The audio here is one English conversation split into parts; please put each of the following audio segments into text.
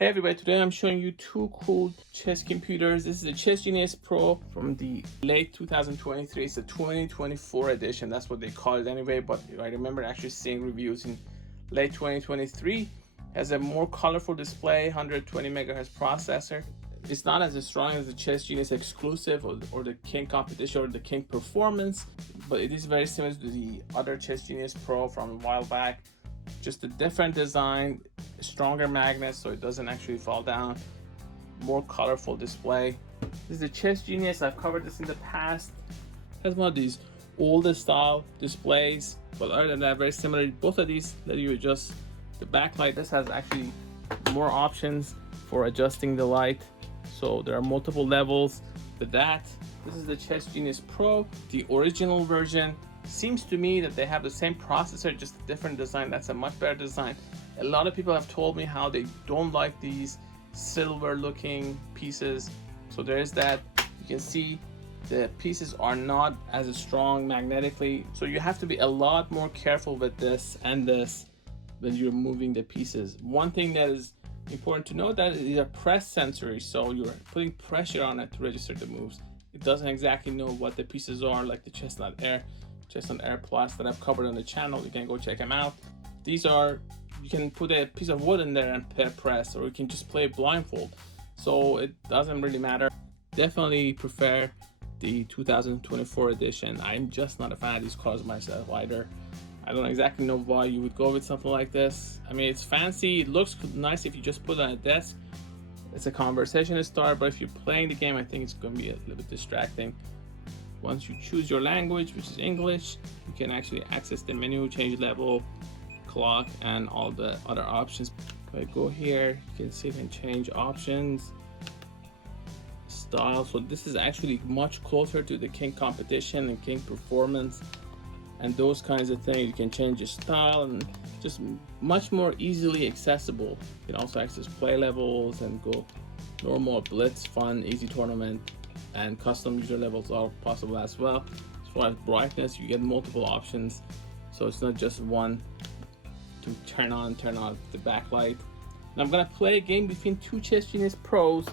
Hey everybody, today I'm showing you two cool chess computers. This is the ChessGenius Pro from the late 2023. It's the 2024 edition. That's what they call it anyway, but I remember actually seeing reviews in late 2023. It has a more colorful display, 120 megahertz processor. It's not as strong as the ChessGenius exclusive or the King competition or the King performance, but it is very similar to the other ChessGenius Pro from a while back. Just a different design, stronger magnets so it doesn't actually fall down, more colorful display. This is the ChessGenius. I've covered this in the past. It has one of these older style displays, but other than that, very similar. Both of these let you adjust the backlight. This has actually more options for adjusting the light, so there are multiple levels with that. This is the ChessGenius Pro, the original version. Seems to me that they have the same processor, just a different design. That's a much better design. A lot of people have told me how they don't like these silver looking pieces, so there is that. You can see the pieces are not as strong magnetically, so you have to be a lot more careful with this and this when you're moving the pieces. One thing that is important to note, that these are press sensory, so you're putting pressure on it to register the moves. It doesn't exactly know what the pieces are, like the Chestnut Air Plus that I've covered on the channel. You can go check them out. These are, you can put a piece of wood in there and press, or you can just play blindfold, so it doesn't really matter. Definitely prefer the 2024 edition. I'm just not a fan of these colors myself either. I don't exactly know why you would go with something like this. I mean, it's fancy, it looks nice if you just put it on a desk. It's a conversation starter, but if you're playing the game, I think it's going to be a little bit distracting. Once you choose your language, which is English, you can actually access the menu, change level, clock, and all the other options. If I go here, you can see you can change options, style. So this is actually much closer to the King competition and King performance and those kinds of things. You can change your style and just much more easily accessible. You can also access play levels and go normal, blitz, fun, easy tournament, and custom user levels are possible as well. As far as brightness, you get multiple options, so it's not just one to turn on, turn off the backlight. And I'm gonna play a game between two ChessGenius Pros.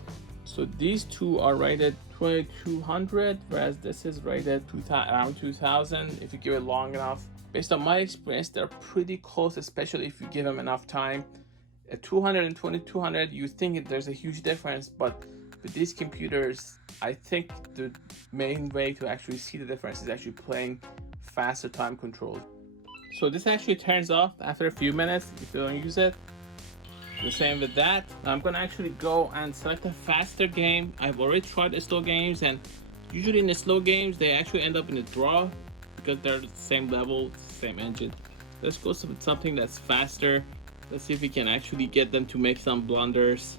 So these two are rated 2200, whereas this is rated around 2000 if you give it long enough. Based on my experience, they're pretty close, especially if you give them enough time. At 200 and 2200, you think there's a huge difference, but with these computers, I think the main way to actually see the difference is actually playing faster time controls. So this actually turns off after a few minutes if you don't use it. The same with that. I'm gonna actually go and select a faster game. I've already tried the slow games, and usually in the slow games they actually end up in a draw because they're the same level, same engine. Let's go with something that's faster. Let's see if we can actually get them to make some blunders.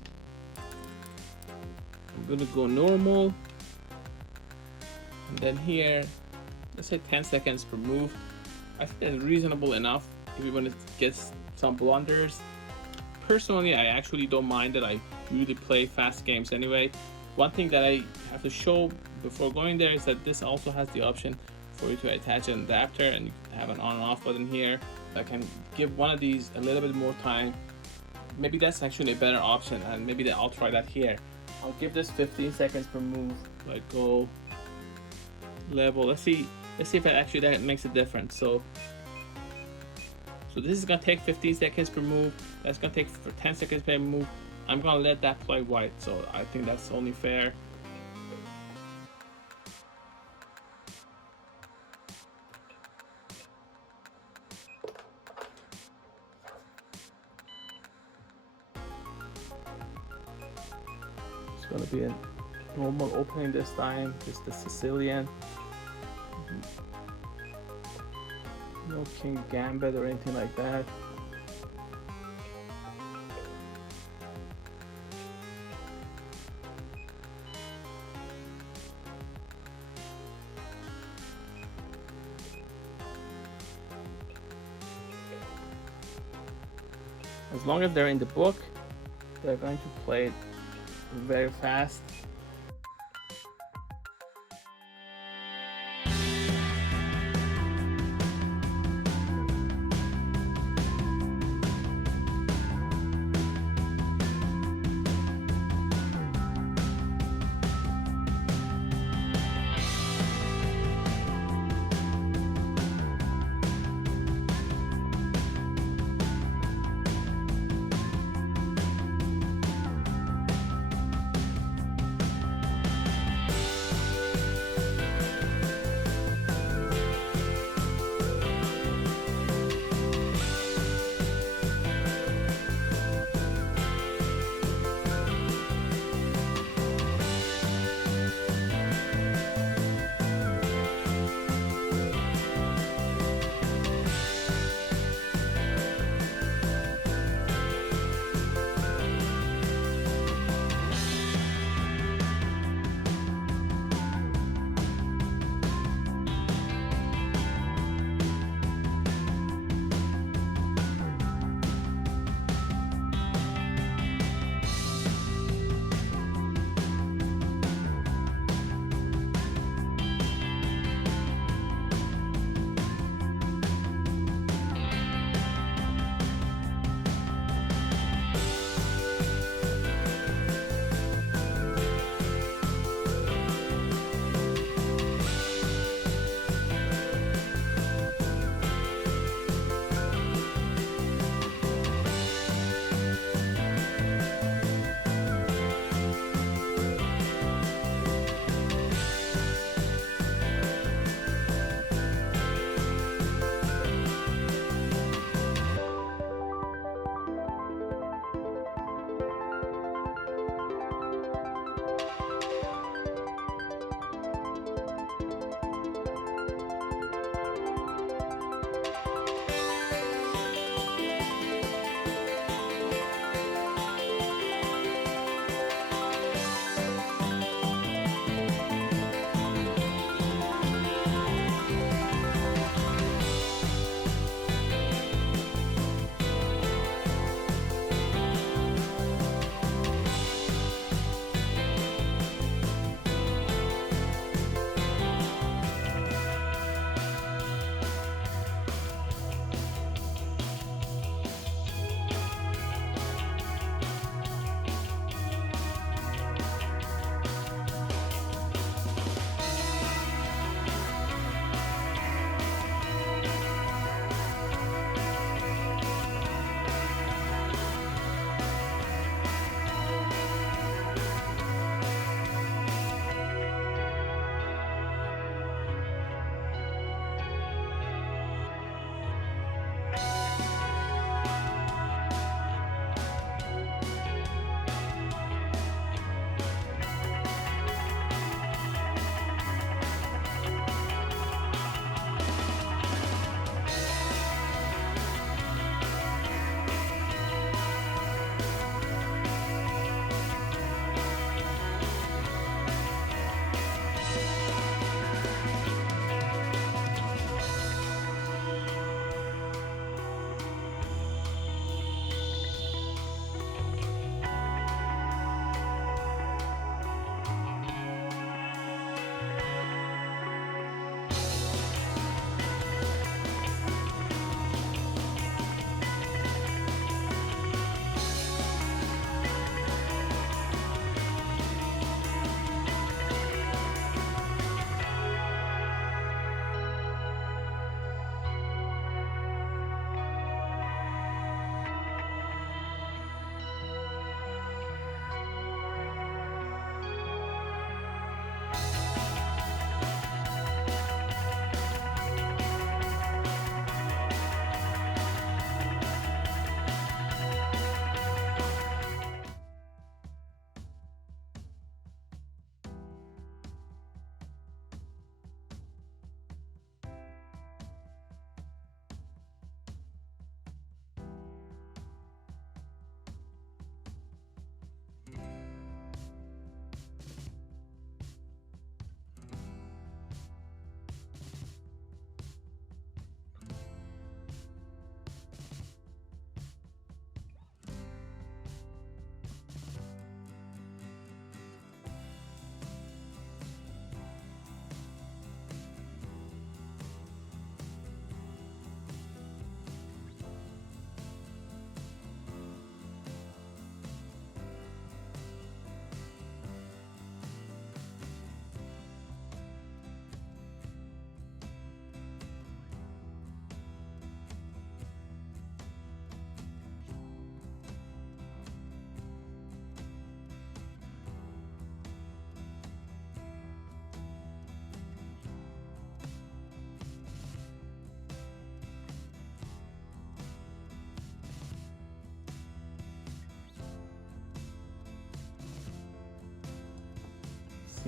I'm gonna go normal, and then here, let's say 10 seconds per move. I think it's reasonable enough if you want to get some blunders. Personally, I actually don't mind that. I really play fast games anyway. One thing that I have to show before going there is that this also has the option for you to attach an adapter, and you have an on and off button here that can give one of these a little bit more time. Maybe that's actually a better option, and maybe I'll try that here. I'll give this 15 seconds per move. Like go level. Let's see if that makes a difference. So this is gonna take 15 seconds per move. That's gonna take for 10 seconds per move. I'm gonna let that play white, so I think that's only fair. It's gonna be a normal opening this time, just the Sicilian. No King Gambit or anything like that. As long as they're in the book, they're going to play it very fast.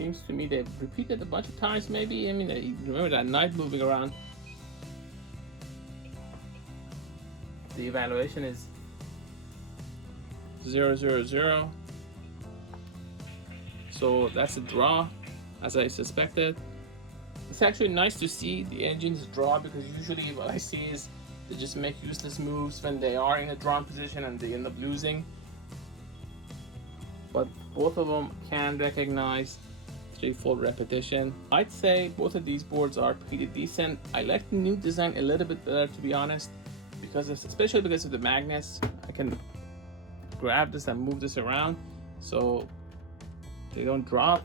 seems to me they've repeated a bunch of times maybe. I mean, I remember that knight moving around. The evaluation is 0-0-0. So that's a draw, as I suspected. It's actually nice to see the engines draw, because usually what I see is they just make useless moves when they are in a drawn position and they end up losing. But both of them can recognize threefold repetition. I'd say both of these boards are pretty decent. I like the new design a little bit better, to be honest, especially because of the magnets. I can grab this and move this around so they don't drop.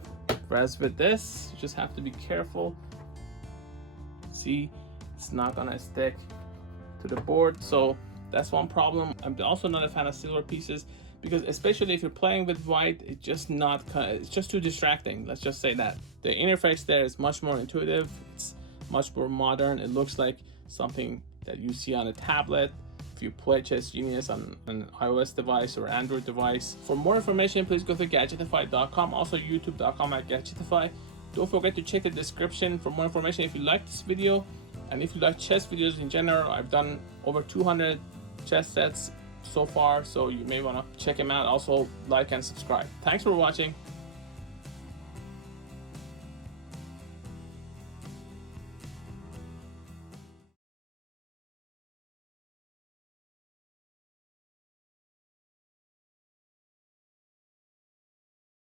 Whereas with this, you just have to be careful. See, it's not gonna stick to the board, so that's one problem. I'm also not a fan of silver pieces, because especially if you're playing with white, it's just too distracting. Let's just say that. The interface there is much more intuitive, it's much more modern. It looks like something that you see on a tablet if you play ChessGenius on an iOS device or Android device. For more information, please go to Gadgetify.com, also youtube.com/Gadgetify. Don't forget to check the description for more information if you like this video, and if you like chess videos in general. I've done over 200 chess sets so far, so you may want to check them out. Also, like and subscribe. Thanks for watching.